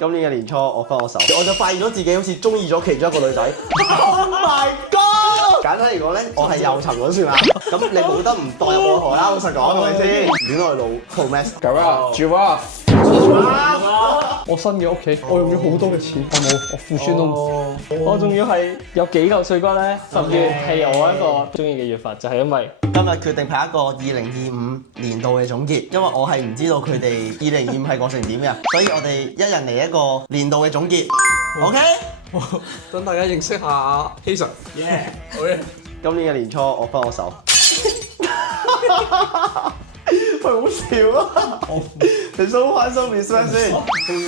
今年嘅年初我分咗手，我就發現咗自己好似中意咗其中一個女仔。Oh my god！ 簡單嚟講咧，我係右層嗰算啦。咁你冇得唔代入我河啦，老實講係咪先？戀愛腦 Pro Max。咁啊，住啊！我新嘅屋企，我用咗好多嘅錢，我付穿都冇。我仲要係有幾嚿碎骨咧，10月係我一個中意嘅月份，就係因為今日決定拍一個2025年度嘅總結，因為我係唔知道佢哋2025係過成點嘅，所以我哋一人嚟一個年度嘅總結。OK？ 等大家認識下希神。好嘅。今年嘅年初我分咗手。喂，好笑啊！你收翻收面先先。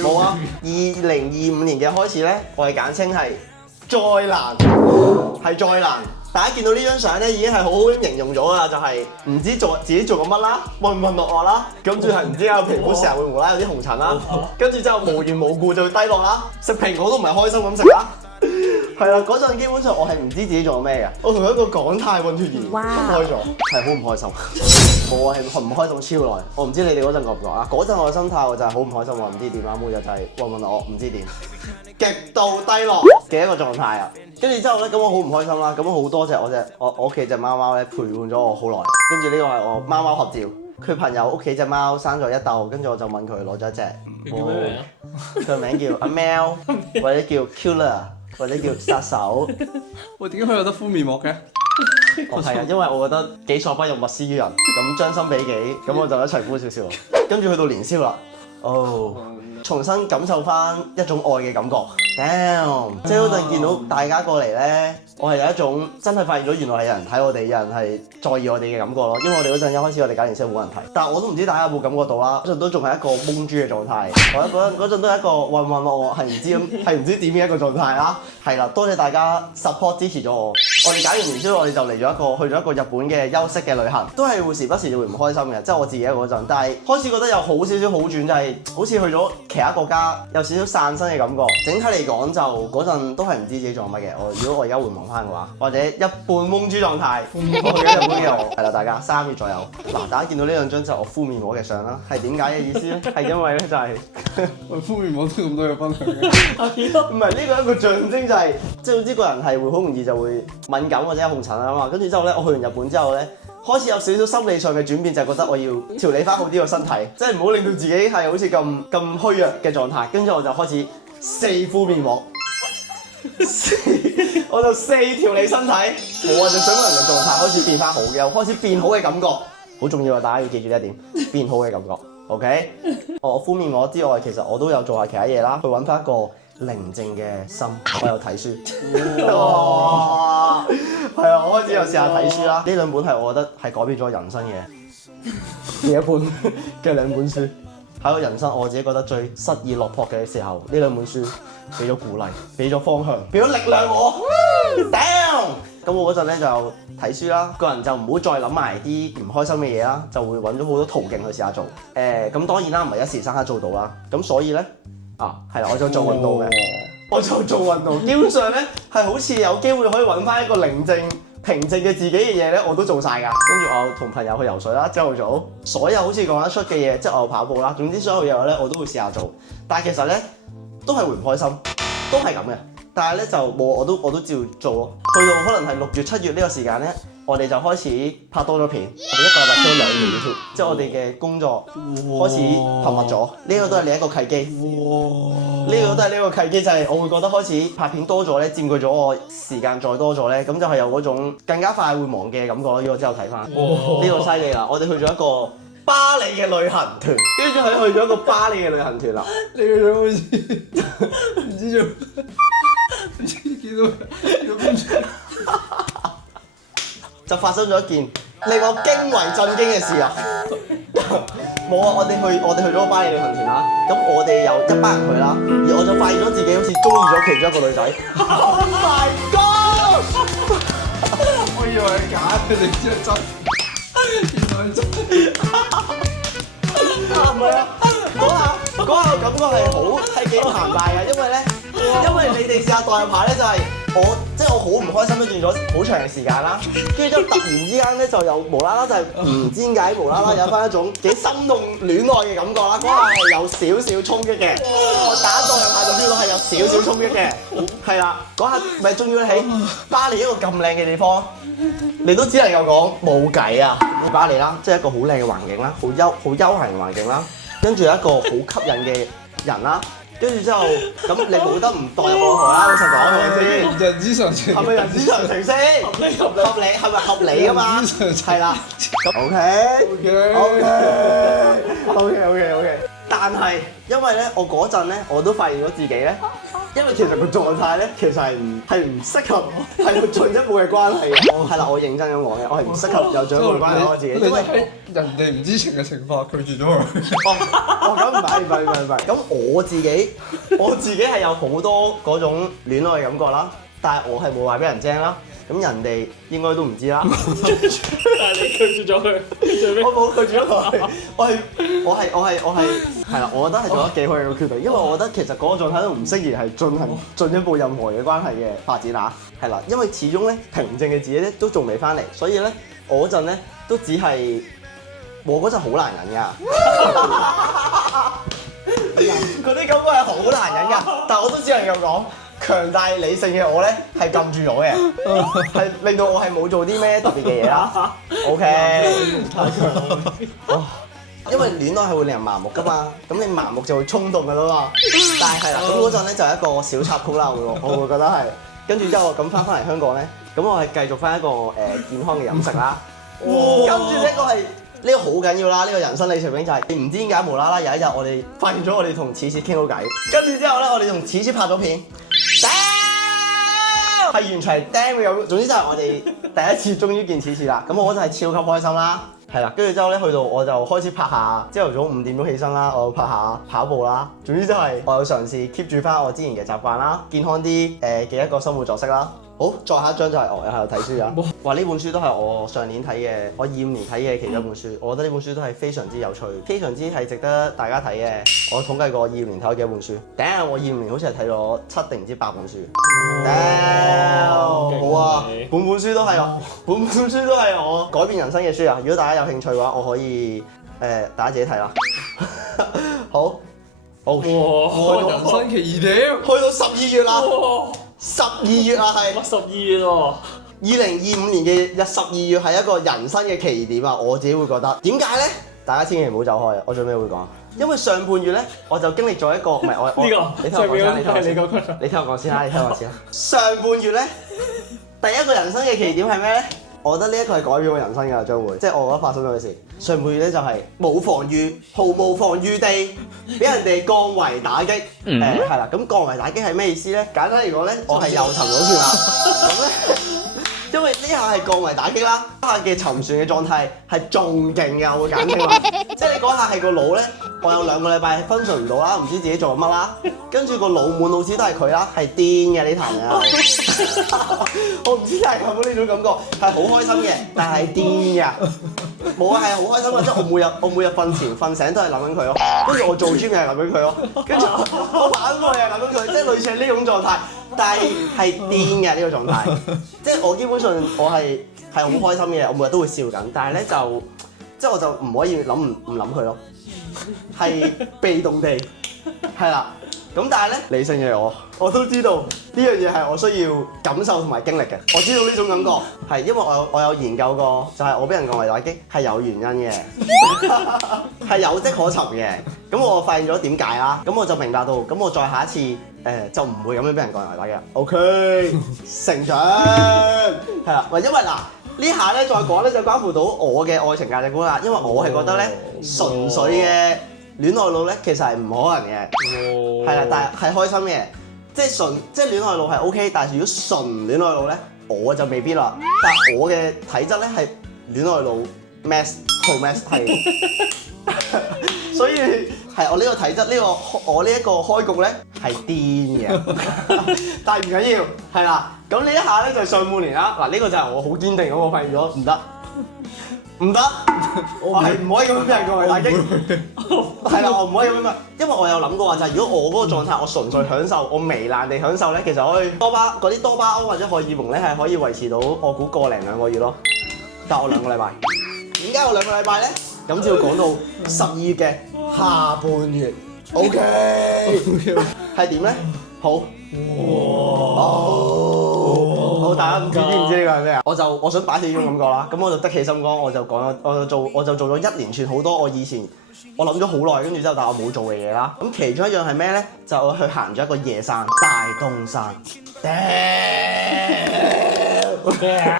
冇啊！2025年嘅開始咧，我哋簡稱係災難，係災難。大家見到呢張相咧，已經係好好咁形容咗啦，就係唔知自己做緊乜啦，渾渾噩噩啦，跟住係唔知點解皮膚成日會無啦啦有啲紅疹啦，跟住之後無緣無故就會低落啦，食蘋果都唔係開心咁食啦。係啦，嗰陣基本上我係唔知自己做咩嘅，我同一個港泰混血兒分開咗，係好唔開心。我係唔開心超耐，我唔知你哋嗰陣覺唔覺啊？嗰陣我嘅心態我就係好唔開心，我唔知點啦，每日就係渾渾噩噩，唔知點，極度低落嘅一個狀態啊！跟住之後咧，咁我好唔開心啦，咁好多謝我屋企隻貓貓咧陪伴咗我好耐，跟住呢個係我貓貓合照，佢朋友屋企隻貓生咗一竇，跟住我就問佢攞咗一隻，佢叫咩名啊？佢個名叫阿喵，或者叫 Killer， 或者叫殺手。喂，點解佢有得敷面膜嘅？係啊，因為我覺得己所不欲，勿施於人，咁將心比己，咁我就一齊敷少少。跟住去到年宵啦，重新感受翻一種愛嘅感覺。Damn！ 即係嗰陣見到大家過嚟咧，我係有一種真係發現咗原來係有人睇我哋，有人係在意我哋嘅感覺咯。因為我哋嗰陣一開始我哋搞年宵冇人睇，但係我都唔知大家有冇感覺到啦。嗰陣都仲係一個懵豬嘅狀態，嗰陣都係一個混混噩噩，係唔知點嘅一個狀態啦。係啦，多謝大家 support 支持咗我。我哋搞完年宵，我哋就嚟咗去咗一個日本嘅休息嘅旅行，都係會時不時會唔開心嘅，即係我自己嗰陣。但係開始覺得有好少少好轉，就係好似去咗其他國家，有少少散身嘅感覺。整體嚟講就嗰陣都係唔知自己做乜嘅。如果我而家回望翻嘅話，或者一半懵豬狀態，我去咗日本嘅我係啦，大家3月左右。嗱，大家見到呢兩張就係我敷面膜嘅相啦，係點解嘅意思咧？係因為咧就係喂，敷面膜都咁多嘢分享嘅。唔係呢個一個象徵，就係即係總之個人係會好容易就會敏感或者有紅疹啊嘛。跟住之後咧，我去完日本之後咧，開始有少少心理上嘅轉變，就係覺得我要調理翻好啲個身體，即係唔好令到自己係好似咁虛弱嘅狀態。跟住我就開始4敷面膜，我就4調理身體，我就想個人嘅狀態開始變翻好嘅，又開始變好嘅感覺，好重要啊！大家要記住呢一點，變好嘅感覺。OK， 我敷面膜之外，其實我都有做下其他嘢啦，去揾翻一個寧靜嘅心，我有睇書。哇！係啊，我開始又試下睇書啦。呢兩本係我覺得係改變咗人生嘅一本嘅兩本書。喺我人生我自己覺得最失意落魄嘅時候，呢兩本書俾咗鼓勵，俾咗方向，俾咗力量我。Damn！咁我嗰陣咧就睇書啦，個人就唔好再諗埋啲唔開心嘅嘢啦，就會揾咗好多途徑去試下做。咁當然啦，唔係一時三刻做到啦。咁所以咧係啦，我就做運動嘅，我就做運動。基本上咧係好似有機會可以揾翻一個寧靜平靜嘅自己嘅嘢咧，我都做晒㗎。跟住我同朋友去游水啦，朝頭早，所有好似講得出嘅嘢，即係我跑步啦，總之所有嘢咧我都會試下做。但係其實咧都係會唔開心，都係咁嘅。但係咧就冇，我都照做咯。去到可能係6月7月呢個時間咧，我哋就開始拍多咗片，我哋一個禮拜出2條 YouTube，即係我哋嘅工作開始頻密咗。呢個都係另一個契機。呢個都係呢個契機，就係我會覺得開始拍片多咗咧，佔據咗我時間再多咗咧，咁就係有嗰種更加快會忘嘅感覺咯。呢個之後睇翻，呢個犀利啦！我哋去咗一個巴黎嘅旅行團，跟住去咗一個巴黎嘅旅行團啦。你個樣好似唔知做，唔知見到有邊出？就發生咗一件令我驚為震驚嘅事啊！冇啊！我哋去咗個巴黎旅行團啦，咁我哋有一班人去啦，而我就發現咗自己好似中意咗其中一個女仔。Oh my god！ 我以為係假嘅，你知係真，原來係真。唔係啊！嗰下感覺係幾澎湃嘅，因為你哋試下代入下咧，就係我好唔開心一段咗好長嘅時間啦，跟住之後突然之間咧就有無啦啦就係唔知點解無啦啦有翻一種幾心動戀愛嘅感覺啦，嗰下係有少少衝擊嘅，我打到係少少衝擊嘅，係啦，嗰下咪仲要喺巴黎一個咁靚嘅地方，你都只能夠講冇計啊！巴黎啦，即係一個好靚嘅環境啦，好休閒嘅環境啦，跟住有一個好吸引嘅人啦，跟住之後咁你冇得唔代入我河啦，老實講係咪先？人之常情，係咪人之常情先？合理係咪合理㗎嘛？係啦，OK。但係因為咧，我嗰陣咧，我都發現咗自己咧，因為其實個狀態咧，其實係唔適合係有進一步嘅關係嘅。係啦，我認真咁講嘅，我係唔適合有進一步嘅關係我自己，因為喺人哋唔知情嘅情況拒絕咗佢。咁唔係，咁我自己係有好多嗰種戀愛嘅感覺啦，但係我係冇話俾人聽啦。咁人哋應該都唔知啦。但係你拒絕咗佢，最尾我冇拒絕咗佢，我係啦，我覺得係做得幾好嘅決定，因為我覺得其實嗰個狀態都唔適宜係進行進一步任何嘅關係嘅發展啊。係啦，因為始終咧平靜嘅自己咧都仲未翻嚟，所以咧我嗰陣咧都只係我嗰陣好難忍㗎，嗰啲感覺係好難忍㗎，但係我都只能夠講。強大理性嘅我咧係撳住咗嘅，係令到我係冇做啲咩特別嘅嘢啦。OK，因為戀愛係會令人麻木噶嘛，咁你麻木就會衝動噶啦嘛。但係啦，咁嗰陣咧就係一個小插曲啦，我會覺得係。跟住之後咁翻嚟香港咧，咁我係繼續翻一個健康嘅飲食啦。跟住呢個係呢個好緊要啦，呢個人生里程碑就係你唔知點解無啦啦有一日我哋發現咗我哋同此次傾到偈，跟住之後咧我哋同此次拍咗片。係完全係釘嘅咁，總之就係我哋第一次終於見此次啦。咁我嗰陣係超級開心啦，係啦。跟住之後咧，去到我就開始拍下，朝頭早5點鐘起身啦，我拍下跑步啦。總之就係我有嘗試 keep 住翻我之前嘅習慣啦，健康啲嘅一個生活作息啦。好，再下一張就係我又喺度睇書啊！哇，呢本書都係我上年睇嘅，我25年睇嘅其中一本書。我覺得呢本書都係非常之有趣，非常之係值得大家睇嘅。我統計過25年睇咗幾多本書，頂下我25年好似係睇咗7定唔知8本書。好啊！本書都係我改變人生嘅書啊！如果大家有興趣嘅話，我可以大家自己睇啦。好，人生奇異點，去到12月啦。12月啊，係12月喎。2025年嘅12月係一個人生嘅奇點啊！我自己會覺得點解咧？大家千祈唔好走開啊！我最尾會講，因為上半月咧我就經歷咗一個唔係我呢個，你聽我講先，你聽我講先。你聽我講先啦。上半月咧第一個人生嘅奇點係咩咧？我覺得呢一個係改變我人生㗎，將會即係我覺得發生咗嘅事。上半月咧就係冇防禦、毫無防禦地俾人哋降維打擊。係啦，咁降維打擊係咩意思咧？簡單嚟講咧，我係又沉咗船啦。咁咧，因為呢下係降維打擊啦，嗰下嘅沉船嘅狀態係仲勁嘅，我會簡稱話。即係你嗰下係個腦咧，我有2個禮拜分順唔到啦，唔知自己做緊乜啦，跟住個腦滿腦子都係佢啦，係癲嘅呢壇嘢。我唔知大家有冇呢種感覺，係好開心嘅，但係癲嘅。冇啊，係好開心嘅，即係我每日瞓前瞓醒都係諗緊佢咯，跟住我做 gym 又係諗緊佢咯，跟住我跑步又係諗緊佢，即係類似係呢種狀態，但係係癲嘅呢個狀態，即係我基本上我係好開心嘅，我每日都會笑緊，但係咧就即係我就唔可以唔諗佢咯，係被動地係啦。咁但係咧，理性嘅我都知道呢樣嘢係我需要感受同埋經歷嘅。我知道呢種感覺係因為我有研究過，就係我俾人降維打擊係有原因嘅，係有跡可尋嘅。咁我發現咗點解啦，咁我就明白到，咁我再下一次就唔會咁樣俾人降維打擊。OK， 成長係啦，因為嗱呢下咧再講咧就關乎到我嘅愛情價值觀啦，因為我係覺得咧純粹嘅戀愛腦咧其實係唔可能嘅，係啦，但係開心嘅，即係戀愛腦係 OK， 但係如果純戀愛腦咧，我就未必啦。但係我嘅體質咧係戀愛腦 mass 係，所以係我呢個體質我呢一個開局咧係癲嘅，但係唔緊要，係啦。咁呢一下咧就係上半年啦，嗱呢個就係我好堅定咁，我發現咗唔得，我係唔可以咁樣俾人降維打擊，係啦，我唔可以咁樣，因為我有諗過話就係如果我嗰個狀態，我純粹享受，我糜爛地享受咧，其實可以嗰啲多巴胺或者荷爾蒙咧係可以維持到我估1.5兩個月咯，但我2個禮拜，點解我2個禮拜咧？咁就要講到12月嘅下半月，OK。係點咧？好。好，大家唔知呢個係咩啊？我想擺起呢種感覺啦，咁我就得起心肝，我就做咗一連串好多我以前我諗咗好耐，跟住之後但我冇做嘅嘢啦。咁其中一樣係咩咧？就我去行咗一個夜山，大東山。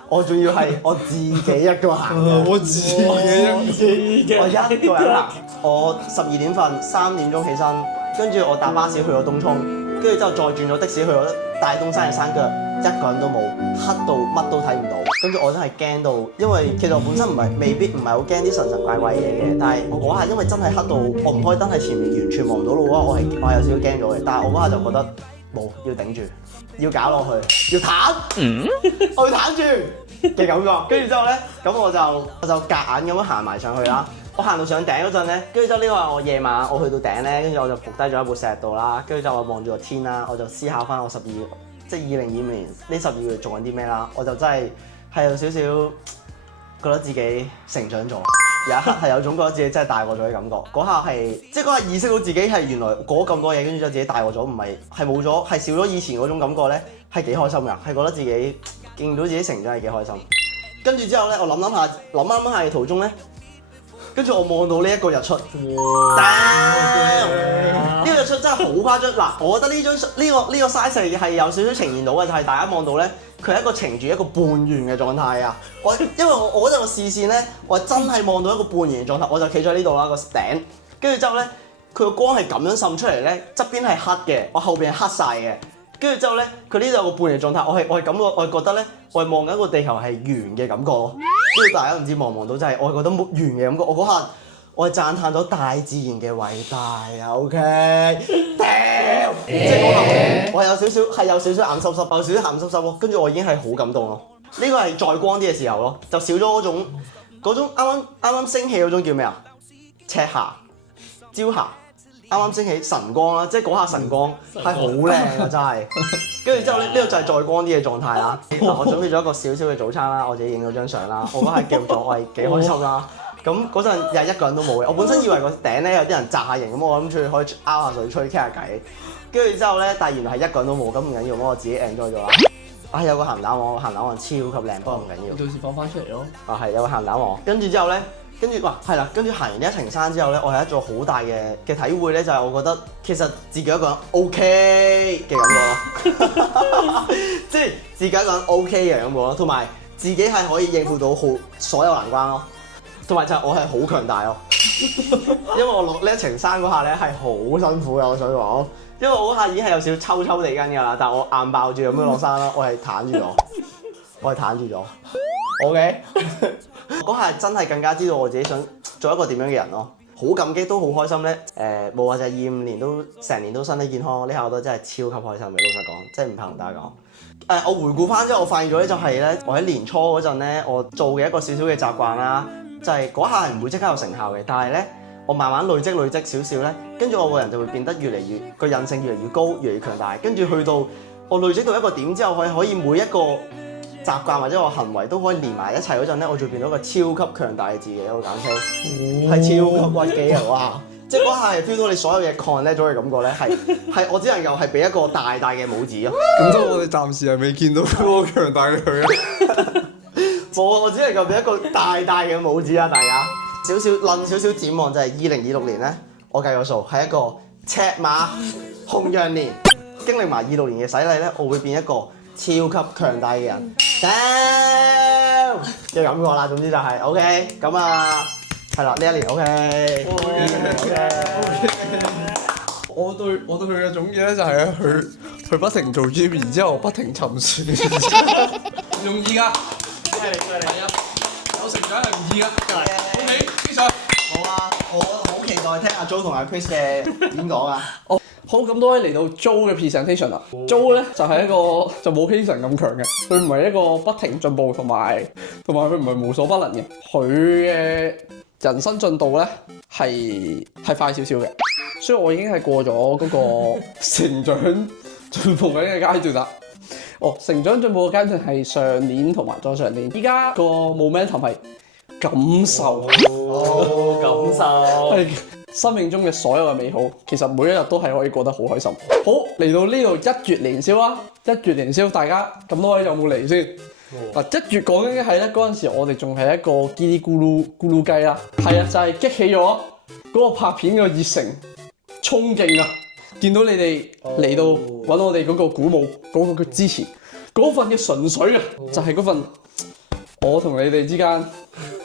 我仲要係我自己一個行嘅，我自己我一個人行。我12點瞓，3點鐘起身，跟住我搭巴士去咗東涌，跟住之後再轉咗的士去咗大東山嘅山腳，一個人都冇，黑到乜都睇唔到。跟住我真係驚到，因為其實我本身未必唔係好驚啲神神怪怪嘢嘅，但係我嗰下因為真係黑到我唔開燈喺前面完全望唔到路嗰下，我係有少少驚咗嘅。但係我嗰下就覺得冇，要頂住，要搞落去，要彈，我要彈住嘅感覺。跟住之後咧，咁我就夾硬咁樣行埋上去啦。我行到上頂嗰陣咧，跟住之後呢個係我夜晚我去到頂咧，跟住我就伏低咗一部石度啦，跟住之後我望住個天啦，我就思考翻我2025年呢12個月做緊啲咩啦，我就真係有少少覺得自己成長咗，有一刻係有種覺得自己真係大個咗嘅感覺。嗰下係即係嗰下意識到自己係原來過咗咁多嘢，跟住之後自己大個咗，唔係冇咗，係少咗以前嗰種感覺咧，係幾開心㗎，係覺得自己見到自己成長係幾開心。跟住之後咧，我諗下嘅途中咧。跟住我望到呢一個日出，呢個日出真係好誇張。嗱，我覺得呢個 size 係有少少呈現到嘅，就係大家望到咧，佢係一個呈住一個半圓嘅狀態啊！因為我嗰陣個視線咧，我真係望到一個半圓嘅狀態，我就企咗喺呢度啦個頂，跟住之後咧，佢個光係咁樣滲出嚟咧，側邊係黑嘅，我後邊係黑晒嘅。跟住之後咧，佢呢度有個半圓狀態，我係感覺，我係覺得咧，我係望緊個地球係圓嘅感覺咯。呢個大家唔知望唔望到，真係我係覺得冇圓嘅感覺。我嗰下我係讚歎咗大自然嘅偉大啊 ！OK， 即係嗰下我係有少少眼濕濕咯。跟住我已經係好感動咯。呢個係再光啲嘅時候咯，就少咗嗰種啱啱升起嗰種叫咩啊？赤霞、朝霞。啱啱升起晨光啦，即係嗰下晨光係好靚啊！真係，跟住之後呢個就係再光啲嘅狀態啦。我準備咗一個少少嘅早餐啦，我自己影咗張相啦。我嗰下記錄咗，我係幾開心啦。咁嗰陣又係一個人都冇嘅。我本身以為個頂咧有啲人紮下營咁，我諗住可以拗下水吹傾下偈。跟住之後咧，但係原來係一個人都冇，咁唔緊要，咁我自己 enjoy 咗啦。有個鹹蛋黃，鹹蛋黃超級靚，不過唔緊要。到時放翻出嚟咯。係有個鹹蛋黃，跟住之後咧。跟住係啦，跟住行完呢一程山之後咧，我係一座好大嘅體會咧，就係我覺得其實自己一個人 OK 嘅感覺咯，即係自己一個人 OK 嘅感覺咯，同埋自己係可以應付到所有難關咯，同埋就係我係好強大咯，因為我落呢一程山嗰下咧係好辛苦嘅，我想講，因為我嗰下已經係有少少抽地筋㗎啦，但係我硬爆住咁樣落山啦，我係彈住咗，OK。嗰下真係更加知道我自己想做一個點樣嘅人咯，好感激都好開心咧。冇話就係25年都成年都身體健康，呢下我都真係超級開心嘅。老實講，真係唔怕同大家講。我回顧翻之後，我發現咗咧就係咧，我喺年初嗰陣咧，我做嘅一個少少嘅習慣啦，就係嗰下係唔會即刻有成效嘅，但係咧我慢慢累積少少咧，跟住我個人就會變得越嚟越個韌性越嚟越高，越嚟越強大。跟住去到我累積到一個點之後，可以每一個習慣或者我行為都可以連埋一齊嗰陣咧，我就變到一個超級強大嘅自己，我簡稱係超級屈機啊！哇！即係嗰下係 feel 到你所有嘢 connect 咗嘅感覺咧，係我只能夠係俾一個大大嘅拇指咯。咁都我哋暫時係未見到嗰個強大嘅佢啊！冇啊！我只能夠俾一個大大嘅拇指啊！大家少少展望就係2026年咧，我計個數係一個赤馬紅羊年，經歷埋26年嘅洗禮咧，我會變一個超級強大嘅人，嘅感覺啦。總之就係 OK， 咁啊，係啦，呢一年 OK。我對佢嘅總結咧就係咧，佢不停做 gym， 然之後不停沉船，唔容易㗎。係啊，有成長係唔易㗎。OK， 非常好啊，我好期待聽阿 Jo 同阿 Chris 嘅演講啊。好，咁多位嚟到 Jo 嘅 presentation 啦。Jo 咧就係一個就冇 Kason 咁強嘅，佢唔係一個不停進步同埋佢唔係無所不能嘅。佢嘅人生進度咧係快少少嘅，所以我已經係過咗嗰個成長進步緊嘅階段啦。成長進步嘅階段係上年同埋再上年，依家個 momentum 係感受，生命中嘅所有嘅美好，其實每一日都係可以過得好開心。好，嚟到呢度1月年宵啦，1月年宵大家咁多位有冇嚟先？嗱，1月講緊嘅係咧，嗰陣時我哋仲係一個嘰哩咕嚕咕嚕雞啦，係啊，就係激起咗嗰個拍片嘅熱誠、衝勁啊！見到你哋嚟到揾我哋嗰個鼓舞、嗰個嘅支持、嗰份嘅純粹啊，就係嗰份我同你哋之間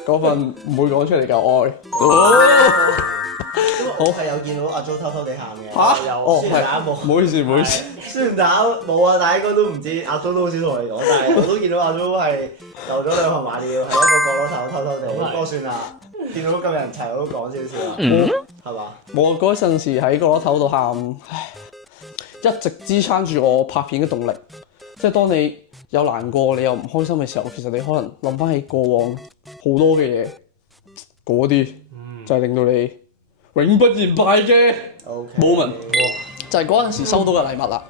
嗰份唔會講出嚟嘅愛。我係有見到阿 Jo 偷偷地喊嘅。嚇？哦，雖然大家冇，唔好意思，唔好意思。雖然大家冇啊，但係應該都唔知。阿 Jo 都好少同你講，但係我都見到阿 Jo 係留咗2行馬尿，喺一個角落頭偷偷地。不過算啦，見到咁人齊，我都講少少啦，係嘛？我嗰陣時喺角落頭度喊，唉，一直支撐住我拍片嘅動力。即係當你有難過，你又唔開心嘅時候，其實你可能諗翻起過往好多嘅嘢，嗰啲就係令到你永不言敗嘅 moment。就係嗰陣時收到嘅禮物啦。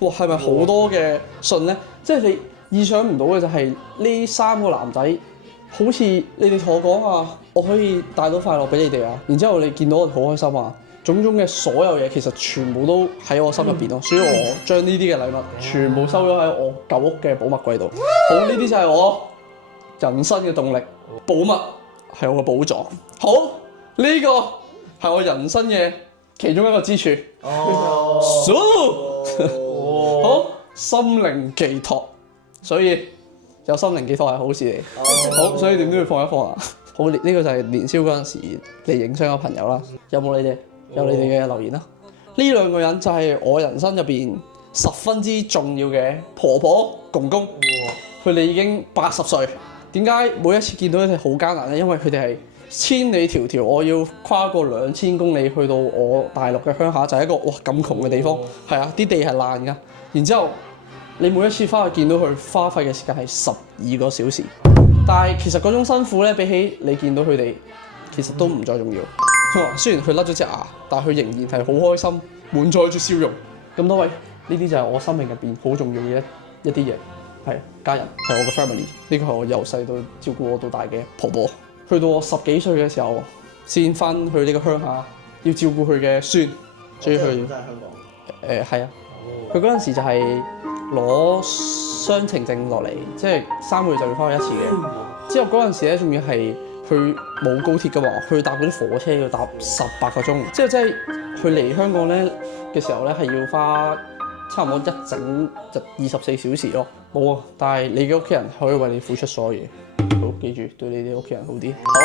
哇，係咪好多嘅信咧？即係你意想唔到嘅就係呢3個男仔，好似你哋同我講啊，我可以帶到快樂俾你哋啊。然之後你見到我好開心啊，種種嘅所有嘢其實全部都喺我心入邊咯。所以我將呢啲嘅禮物全部收咗喺我舊屋嘅寶物櫃度。好，呢啲就係我人生嘅動力，寶物係我嘅寶藏。好，呢個係我人生嘅其中一個支柱。好，心靈寄託，所以有心靈寄託係好事嚟。好，所以點都要放一放啊。好，呢個就係年宵嗰陣時嚟影相嘅朋友啦。有冇你哋？有你哋嘅留言啦。呢2個人就係我人生入邊十分之重要嘅婆婆公公。佢哋已經80歲。點解每一次見到佢哋好艱難咧？因為佢哋係千里迢迢，我要跨過2000公里去到我大陸嘅鄉下，就係一個哇咁窮嘅地方。係啊，啲地係爛㗎。然之後你每一次翻去見到佢花費嘅時間係12個小時，但係其實嗰種辛苦咧，比起你見到佢哋，其實都唔再重要。雖然佢甩咗隻牙，但係佢仍然係好開心，滿載住笑容。咁多位，呢啲就係我生命入邊好重要嘅一啲嘢，係家人，係我嘅 family。呢個係我由細到照顧我到大嘅婆婆。去到我10幾歲嘅時候，先翻去呢個鄉下，要照顧佢嘅孫，所以佢真係香港。係啊，佢嗰陣時就係攞雙程證落嚟，即係3個月就要翻去一次嘅。之後嗰陣時咧，仲要係佢冇高鐵㗎嘛，佢搭嗰啲火車要搭18個鐘。之後即係佢嚟香港咧嘅時候咧，係要花差唔多一整就24小時咯。冇啊，但係你嘅屋企人可以為你付出所有嘢。好，記住對你哋屋企人好啲。好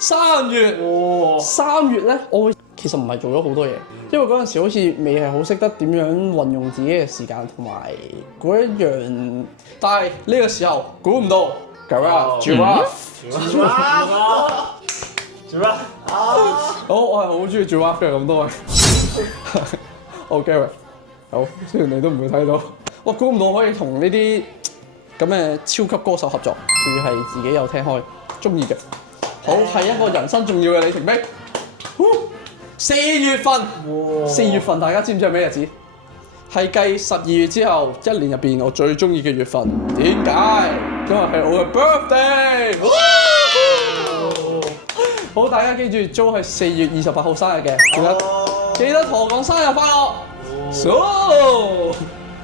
，3月，3月咧，我其實唔係做咗好多嘢，因為嗰陣時好似未係好識得點樣運用自己嘅時間同埋嗰一樣。但係呢個時候估唔到 Giraffe 好，我係好中意 Giraffe 嘅咁多位。好 Gary， 好，雖然你都唔會睇到，我估唔到可以同呢啲咁嘅超級歌手合作，仲要係自己有聽開中意嘅。好，係一個人生重要嘅里程碑。4月份，4月份大家知唔知係咩日子？係繼12月之後1年入邊我最中意嘅月份。點解？因為係我嘅 birthday。好，大家記住，Jo 係4月28號生日嘅，記得同我講生日快樂。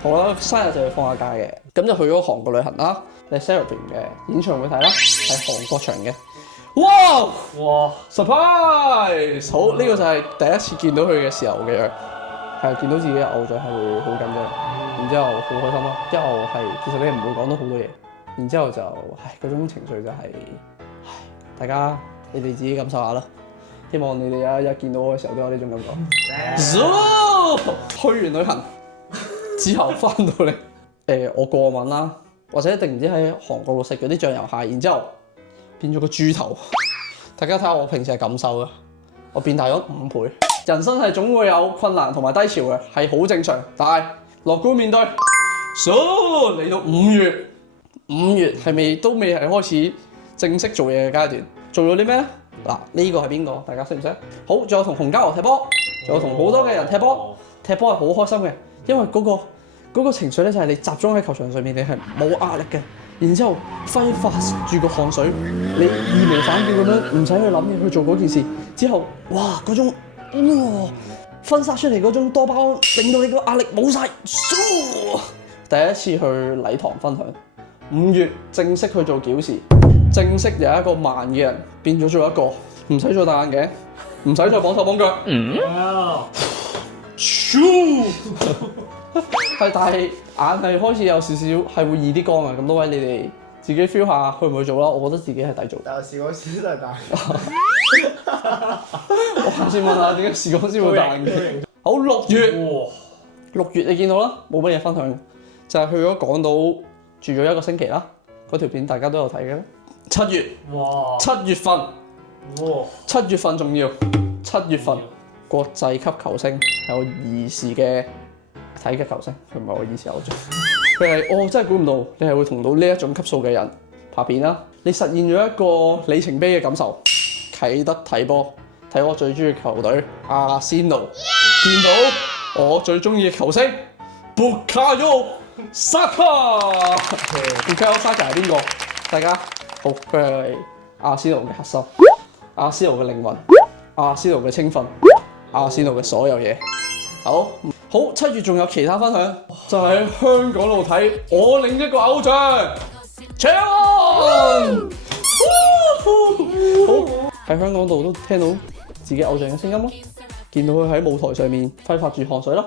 我生日就要放下假嘅，咁就去咗韓國旅行啦。嚟 Seraphim 嘅演唱會睇啦，喺韓國場嘅。哇 surprise！ 好，呢個就係第一次見到佢嘅時候嘅樣，係見到自己嘅偶像係會好緊張，然之後好開心咯。之後係其實你唔會講到好多嘢，然之後就嗰種情緒就係大家你哋自己感受下啦。希望你哋有一日見到我嘅時候都有呢種感覺。去完旅行之後翻到嚟，我過敏啦，或者突然之間喺韓國度食嗰啲醬油蟹，然之後變咗個豬頭。大家睇下我平時嘅感受啊，我變大咗5倍。人生係總會有困難同埋低潮嘅，係好正常，但係樂觀面對。嚟到5月係咪都未係開始正式做嘢嘅階段？做咗啲咩咧？嗱，呢個係邊個？大家識唔識？好，仲有同洪家豪踢波，仲有同好多嘅人踢波。踢波係好開心嘅，因為嗰個情緒咧就係你集中喺球場上面，你係冇壓力嘅。然之後揮發住個汗水，你義無反顧咁樣唔使去諗嘢去做嗰件事。之後，哇，嗰種哇，分散出嚟嗰種多巴胺，令到你個壓力冇晒。第一次去禮堂分享，5月正式去做矯視，正式由一個慢嘅人變咗做一個唔使再戴眼鏡，唔使再綁手綁腳。係，但係眼係開始有少少係會易啲光啊！咁多位你哋自己 feel 下去唔去做啦？我覺得自己係抵做。但係試過先都係戴。我下次問下點解試過先會戴眼鏡。好，6月你見到啦，冇乜嘢分享，就係去咗港島住咗1個星期啦。嗰條片大家都有睇嘅啦。7月份仲要7月份國際級球星係我兒時嘅睇嘅球星，佢唔係我兒時偶像。佢係我真係估唔到你係會同到呢一種級數嘅人拍片啦。你實現咗一個里程碑嘅感受，啟德睇波，睇我最中意嘅球隊阿仙奴，見到我最中意嘅球星Bukayo Saka。Bukayo Saka 係邊個？大家好，佢係阿仙奴嘅核心，阿仙奴嘅靈魂，阿仙奴嘅青訓，阿仙奴嘅所有嘢。好，7月仲有其他分享，就喺香港度睇我另一個偶像，Chang。好，喺香港度都聽到自己偶像嘅聲音咯，見到佢喺舞台上面揮發住汗水咯。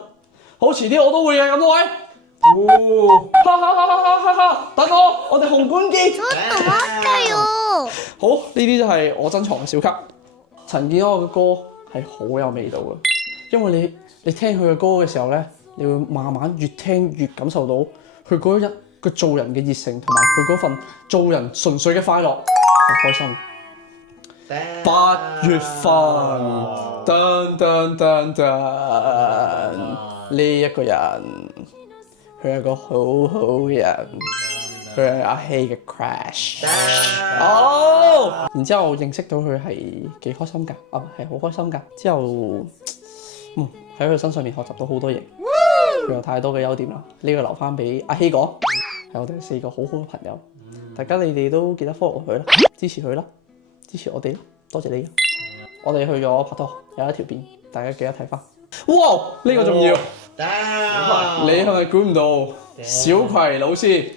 好，遲啲我都會嘅，咁多位。等我哋紅館見。好，呢啲就係我珍藏嘅小卡。陳健安嘅歌係好有味道嘅，因為你聽佢嘅歌嘅時候咧，你會慢慢越聽越感受到佢嗰一個做人嘅熱誠，同埋佢嗰份做人純粹嘅快樂，係開心。8月份，呢一個人，佢係個好好嘅人，佢係阿希嘅 crush。然之後認識到佢係幾開心㗎，係好開心㗎。之後喺佢身上面學習到好多嘢，佢有太多嘅優點啦。呢個留翻俾阿希講，係我哋4個好好嘅朋友。大家你哋都記得 follow 佢啦，支持佢啦，支持我哋啦，多謝你。我哋去咗拍拖，有一條片，大家記得睇翻。哇！呢個重要，你係咪估唔到小葵老師？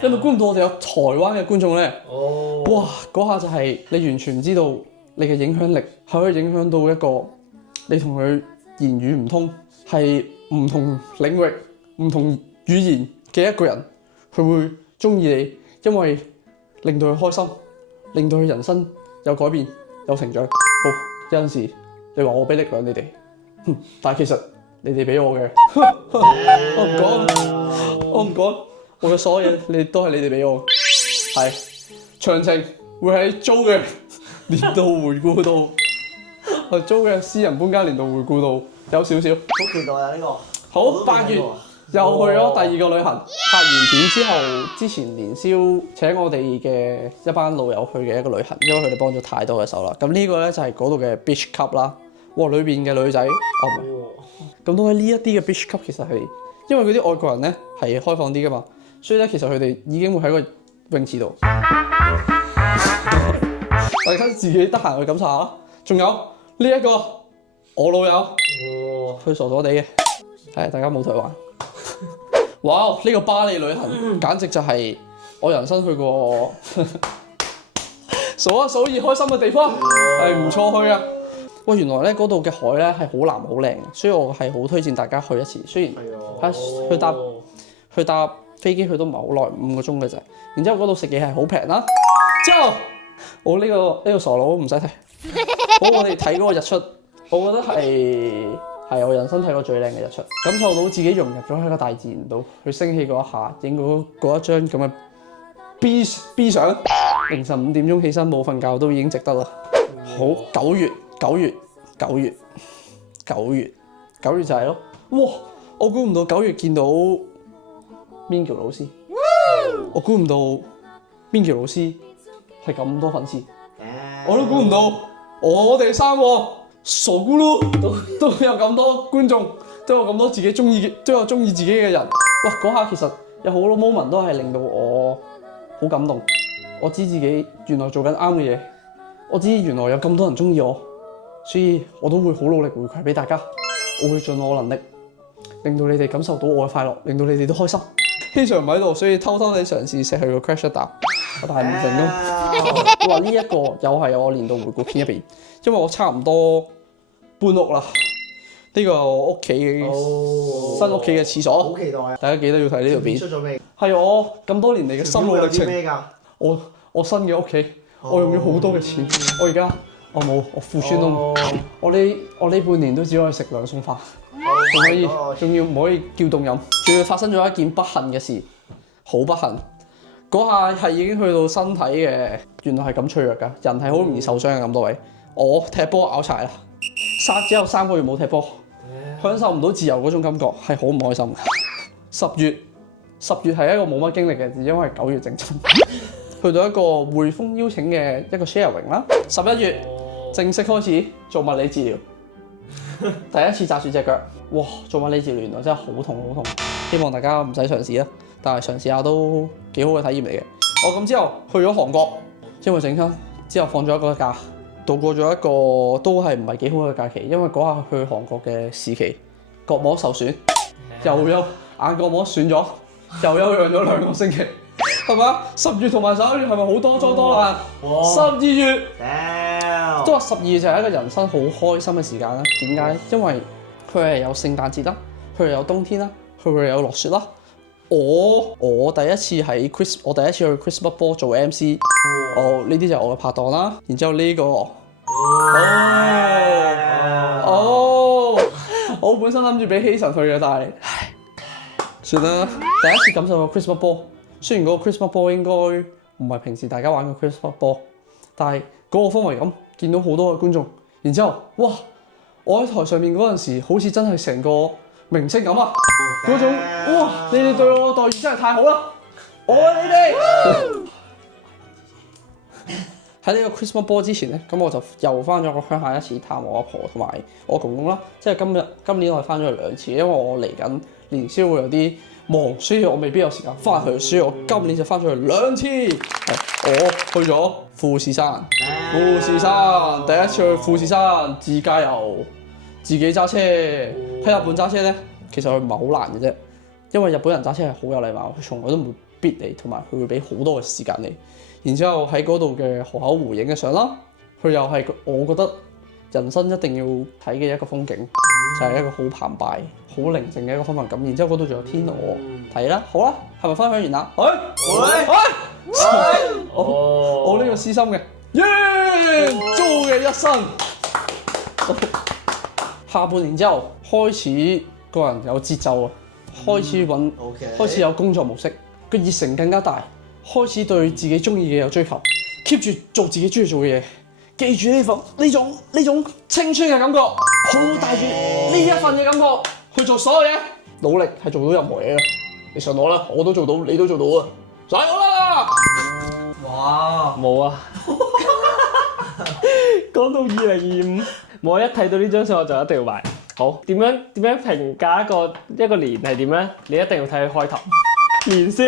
你咪估唔到我哋有台灣嘅觀眾咧？哇！嗰下就係你完全唔知道你嘅影響力係可以影響到一個你同佢言語唔通，係唔同領域、唔同語言嘅一個人，佢會中意你，因為令到佢開心，令到佢人生有改變、有成長。好，有陣時你話我俾力量你哋，但係其實你哋俾我嘅，我唔講，我嘅所有嘢你都係你哋俾我，係詳情會喺租嘅年度回顧度，我租嘅私人搬家年度回顧度有少少。好期待啊！呢個好，8月又去咗第2個旅行，拍完片之後，之前年宵請我哋嘅一班老友去嘅一個旅行，因為佢哋幫咗太多嘅手啦。咁呢個咧就係嗰度嘅 beach club 啦。哇！裏邊嘅女仔，咁多位呢一啲嘅 beach club 其實係因為嗰啲外國人咧係開放啲噶嘛，所以咧其實佢哋已經會喺個泳池度，大家自己得閒去感受下。仲有呢一個我老友，佢傻傻地嘅，係大家冇台玩。哇！呢個巴黎旅行簡直就係我人生去過數一數二開心嘅地方，係唔錯去啊！喂，原來咧嗰度嘅海咧係好藍好靚，所以我係好推薦大家去一次。雖然去搭飛機去都唔係好耐，5個鐘嘅啫。然之後嗰度食嘢係好平啦。之後我呢個傻佬唔使睇，好我哋睇嗰個日出，我覺得係我人生睇過最靚嘅日出，感受到自己融入咗喺個大自然度，去升起嗰一下，影嗰一張咁嘅 B 相。凌晨5點鐘起身冇瞓覺都已經值得啦。好，9月就係咯，哇！我估唔到9月見到 Mingo 老師，我估唔到 Mingo 老師係咁多粉絲，我都估唔到我哋3個傻咕嚕都有咁多觀眾，都有咁多自己中意自己嘅人。哇！嗰下其實有好多 moment 都係令到我好感動，我知自己原來做緊啱嘅嘢，我知原來有咁多人中意我。所以我都會好努力回饋俾大家，我會盡我能力，令到你哋感受到我嘅快樂，令到你哋都開心。非常唔喺度，所以偷偷地嘗試錫佢個 crash 打，但係唔成功。哇！呢一個又係我年度回顧片入邊，因為我差唔多搬屋啦。呢個屋企嘅新屋企嘅廁所，好期待啊！大家記得要睇呢條片。出咗未？係我咁多年嚟嘅心路歷程。咩㗎？我新嘅屋企，我用咗好多嘅錢。我而家我冇，我褲穿窿。我呢半年都只可以食2餸飯，仲要唔可以叫凍飲。仲要發生咗一件不幸嘅事，好不幸。嗰下係已經去到身體嘅，原來係咁脆弱㗎，人係好容易受傷嘅咁多位。我踢波拗柴啦，只有3個月冇踢波，享受唔到自由嗰種感覺，係好唔開心嘅。10月係一個冇乜經歷嘅，因為9月正春，去到一個匯豐邀請嘅一個 sharing 啦。11月正式開始做物理治療，第一次紮住隻腳，哇！做物理治療原來真係好痛好痛，希望大家唔使嘗試啦，但係嘗試下都幾好嘅體驗嚟嘅。我咁之後去咗韓國，因為整親之後放咗一個假。度過咗一個都係唔係幾好嘅假期，因為嗰下去韓國嘅時期，角膜受損，又有眼角膜損咗，又休養咗2個星期，係嘛？10月同埋11月係咪好多災多難？12月都話12月就係一個人生好開心嘅時間啦。點解？因為佢係有聖誕節啦，佢係有冬天啦，佢係有落雪啦。我第一次去 Christmas Ball 做 MC， 呢啲就係我嘅拍檔啦。然之後呢個，我本身諗住俾希神去嘅，但係算啦。第一次感受到 Christmas Ball， 雖然嗰個 Christmas Ball 應該唔係平時大家玩嘅 Christmas Ball， 但係嗰個氛圍感，見到好多嘅觀眾，然之後哇，我喺台上面嗰陣時，好似真係成個明星咁啊！嗰種哇，你哋對我嘅待遇真係太好啦！我愛你哋。喺呢個 Christmas Ball 之前咧，咁我就又翻咗個鄉下一次探我阿婆同埋我公公啦。即係今年我係翻咗去2次，因為我嚟緊年宵會有啲忙，所以我未必有時間翻去，所以我今年就翻咗去2次。我去咗富士山，第一次去富士山自駕遊，自己揸車。喺日本揸車咧，其實佢唔係好難嘅啫，因為日本人揸車係好有禮貌，佢從來都唔會逼你，同埋佢會俾好多嘅時間你。然之後喺嗰度嘅河口湖影嘅相啦，佢又係我覺得人生一定要睇嘅一個風景，就係一個好澎湃、好寧靜嘅一個氛圍感。然之後嗰度仲有天鵝睇啦，好啦，係咪分享完啦？我呢個私心嘅，租嘅一生。下半年之後開始個人有節奏啊，開始有工作模式，個熱誠更加大。開始對自己中意嘅有追求 ，keep 住做自己中意做嘅嘢，記住呢種青春嘅感覺，好帶住呢一份嘅感覺去做所有嘢，努力係做到任何嘢嘅。你信我啦，我都做到，你都做到啊！加油啦！哇，冇啊！講到2025，我一睇到呢張相我就一定要買。好，點樣評價一個年係點咧？你一定要睇佢開頭年宵。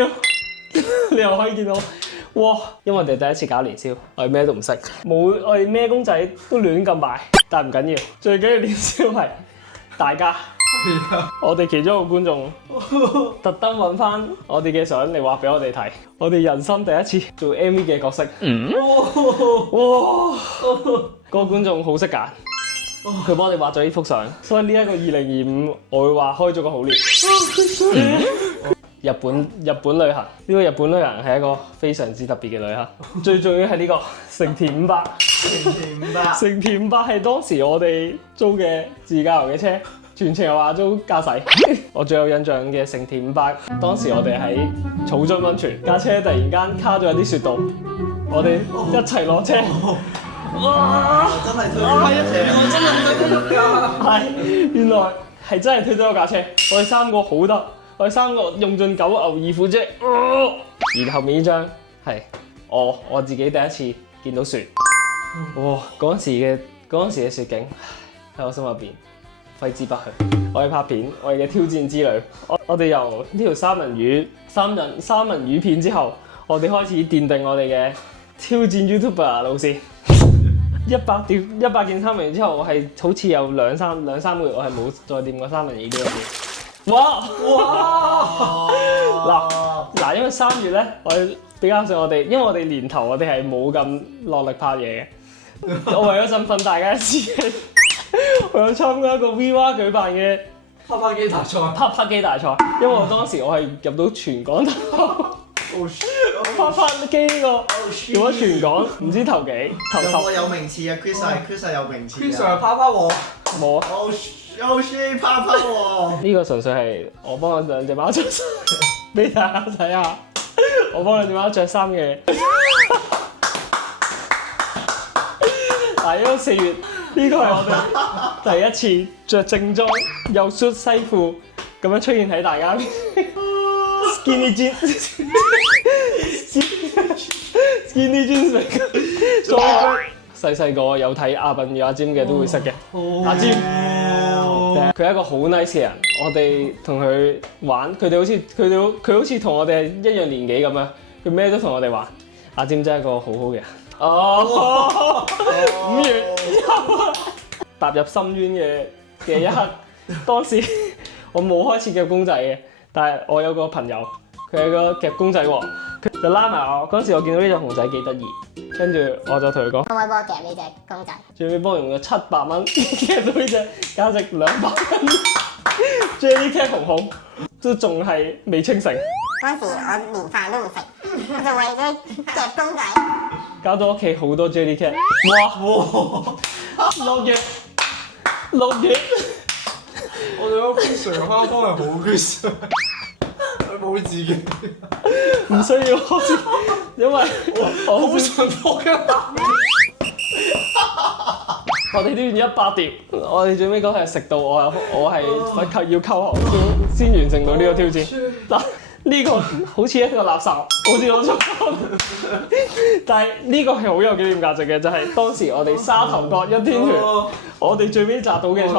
你又可以見到，哇！因為我哋第一次搞年宵，我哋咩都唔識，我哋咩公仔都亂咁買，但係唔緊要，最緊要年宵係大家。我哋其中一個觀眾特登揾翻我哋嘅相嚟畫俾我哋睇，我哋人生第一次做 MV 嘅角色。哇！嗰個觀眾好識揀，佢幫我哋畫咗呢幅相，所以呢一個2025，我會話開咗個好年。日本旅行，呢個日本旅行係一個非常之特別嘅旅行。最重要係呢個成田500。成田500係當時我哋租嘅自駕遊嘅車，全程係話租駕駛。我最有印象嘅成田500，當時我哋喺草津溫泉，架車突然間卡咗喺啲雪度，我哋一齊落車。哇！真係推咗架車，係原來係真係推咗架車。我哋3個好得。我哋3個用盡9牛2虎之力，而後面呢張係我自己第一次見到雪，哇！嗰陣時嘅雪景喺我心入邊揮之不去。我哋拍片，我哋嘅挑戰之旅，我哋由呢條三文魚片之後，我哋開始奠定我哋嘅挑戰 YouTuber 路線。100件三文魚之後，我係好似有兩三個月，我係冇再掂過三文魚呢樣嘢。哇！嗱，因為3月咧，我比較上因為我哋年頭我哋係冇咁落力拍嘢嘅。我為咗振奮大家士氣，我有參加一個 Viva 舉辦嘅拍拍機大賽，拍機大賽，因為我當時我係入到全港頭。拍機呢個入咗全港，唔知頭幾頭有10。我有名次啊，Chris 有名次 Chris 係拍拍王，冇啊！有輸拍拍喎。呢個純粹係我幫我兩隻貓着衫，俾大家睇下。我幫兩隻貓着衫嘅。嗱，因為4月呢個係我哋第一次着正裝又 suit 西褲咁樣出現喺大家面前。Skinny jeans，skinny jeans 細個有睇阿笨與阿尖嘅都會識嘅。阿尖，佢係一個好 nice 嘅人。我哋同佢玩，佢好似同我哋一樣年紀咁樣，佢咩都同我哋玩。阿尖真係一個好好嘅人。哦，5月踏入深淵嘅一刻，當時我冇開始夾公仔嘅。但係我有個朋友，佢係個夾公仔喎，佢就拉埋我。嗰陣時我見到呢隻熊仔幾得意，跟住我就同佢講：可唔可以幫我夾呢隻公仔？最尾幫我用咗700蚊夾到呢隻價值200蚊 Jellycat 熊熊，都仲係未清醒。嗰時我連飯都唔食，我就為咗夾公仔。搞到屋企好多 Jellycat。哇！6月，我哋個 Chris 蝦方係好 Chris，佢冇自己，唔需要開始，因為我好淳樸嘅。我哋都要100碟，我哋最尾嗰係食到我係要扣喉先完成到呢個挑戰。嗱，呢個好似一個垃圾，好似攞錯翻。但係呢個係好有紀念價值嘅，就係當時我哋沙頭角一天團，我哋最尾摘到嘅菜，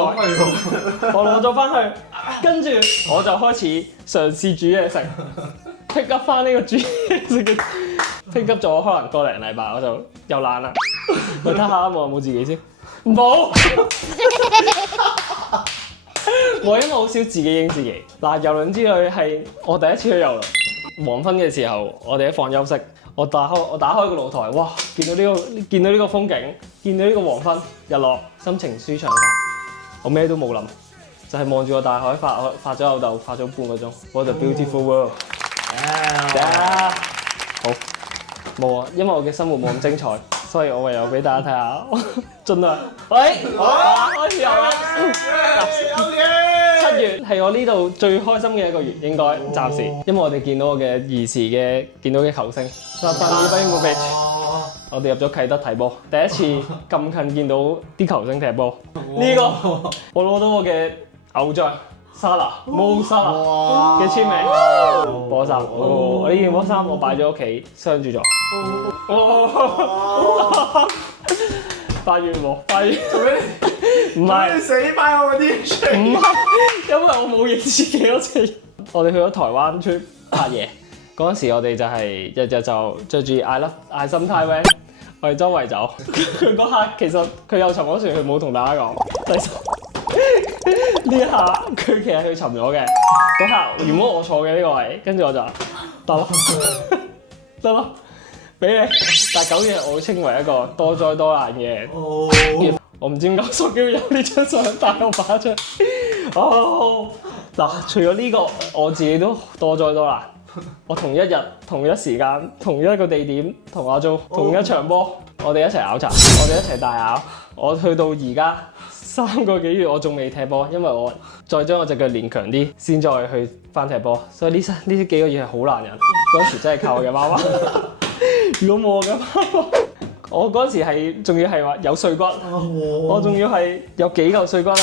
我攞咗翻去，跟住我就開始嘗試煮嘢食，pick up 翻呢個煮嘢食嘅，pick up 咗可能個零禮拜，我就又懶啦。我睇下我有冇自己先。冇，我因為好少自己影自己。嗱，遊輪之旅係我第一次去遊輪。黃昏嘅時候，我哋喺房休息，我打開個露台，哇！見到呢個風景，見到呢個黃昏日落，心情舒暢晒。我咩都冇諗，就係望住個大海發咗吽哣，發咗半個鐘。What a beautiful world！好，冇啊，因為我嘅生活冇咁精彩。所以我唯有俾大家睇下，盡量。喂，開始有啦。7月係我呢度最開心嘅一個月，應該暫時，因為我哋見到我嘅兒時見到嘅球星，Rainbow Beach，我哋入咗啟德睇波，第一次咁近見到啲球星踢波。呢個我攞到我嘅偶像Mo Salah 嘅簽名波衫，我呢件波衫我擺咗屋企鑲住咗。8月做咩？唔係死擺我嗰啲出嚟。唔係，因為我冇認自己嗰次。我哋去咗台灣出拍嘢，嗰陣時我哋就係日日就着住I Love Taiwan，我哋周圍走。佢嗰下其實佢又沉咗船，佢冇同大家講。呢下佢其實佢沉咗嘅，嗰下原本我坐嘅呢個位，跟住我就得咯，得咯，俾你。但係9月我會稱為一個多災多難嘅月，我唔知點解手機會有呢張相，但係我擺出嚟。哦，嗱，除咗呢個，我自己都多災多難。我同一日、同一時間、同一個地點、同阿 Jo 同一場波，我哋一齊拗柴，我哋一齊大拗。我去到而家3個幾月，我仲未踢波，因為我再將我隻腳練強啲，先再去翻踢波。所以呢幾個月係好難忍。嗰時真係靠我嘅媽媽。如果冇我嘅媽媽，我嗰時係仲要係話有碎骨，我仲要係有幾嚿碎骨咧。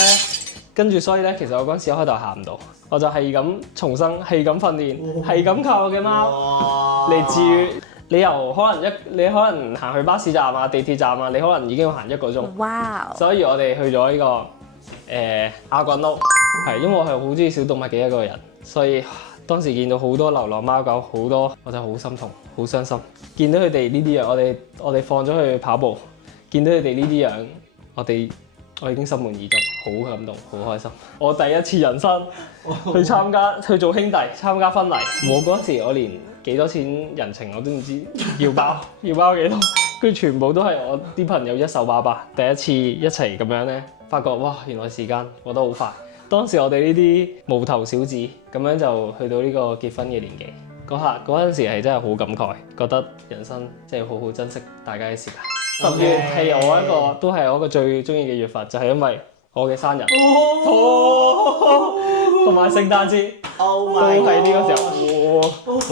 跟住所以咧，其實我嗰陣時一開頭行唔到，我就係咁重生，係咁訓練，係咁靠我嘅貓嚟治癒。你由可能行去巴士站啊、地鐵站啊，你可能已經要行1個鐘。哇！所以我哋去咗呢個亞滾屋，係因為我係好中意小動物嘅一個人，所以當時見到好多流浪貓狗，好多我就好心痛、好傷心。見到佢哋呢啲樣，我哋放咗去跑步，見到你哋呢啲樣，我已經心滿意足，好感動，好開心。我第一次人生去做兄弟參加婚禮，我嗰時我連幾多錢人情我都唔知要包幾多，跟住全部都係我啲朋友一手包辦。第一次一齊咁樣咧，發覺哇，原來時間過得好快。當時我哋呢啲無頭小子咁樣就去到呢個結婚嘅年紀，嗰陣時係真係好感慨，覺得人生即係要好好珍惜大家嘅時間。10月係都係我一個最中意嘅月份，就係因為我嘅生日，同埋聖誕節都係呢個時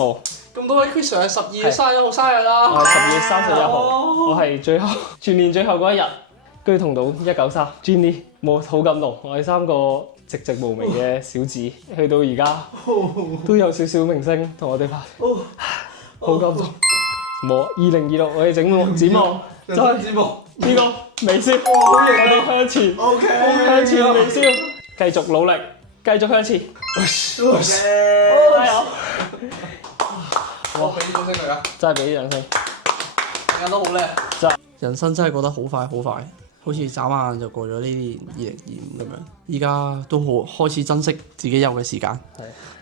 候。咁多位 Chris 係12月31號生日啦，我係12月31號，我係全年最後嗰一日，居同到193 Jenny， 好感動。我哋3個寂寂無名嘅小子，去到而家都有少少明星同我哋拍，好感動。2026我哋展望就係呢個微笑，我哋向前，向前微笑，繼續努力，繼續向前，加油！我俾啲掌聲佢啊！真係俾啲掌聲，大家都好叻。人生真係過得好快好快，好似眨眼就過咗呢年2025咁樣。依家都好開始珍惜自己有嘅時間，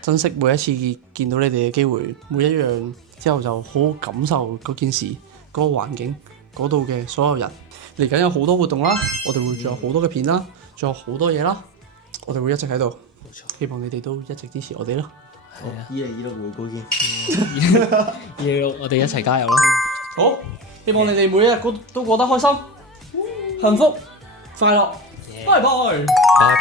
珍惜每一次見到你哋嘅機會，每一樣之後就好好感受嗰件事、嗰個環境、嗰度嘅所有人。嚟緊有好多活動啦，我哋會仲有好多嘅片啦，仲有好多嘢啦，我哋會一直喺度。冇錯，希望你哋都一直支持我哋咯。2026回顧見。2026我哋一齊加油啦！好，希望你哋每一日都過得開心、幸福、快樂。拜拜。拜拜。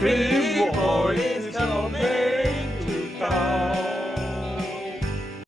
Dream boy is coming to town.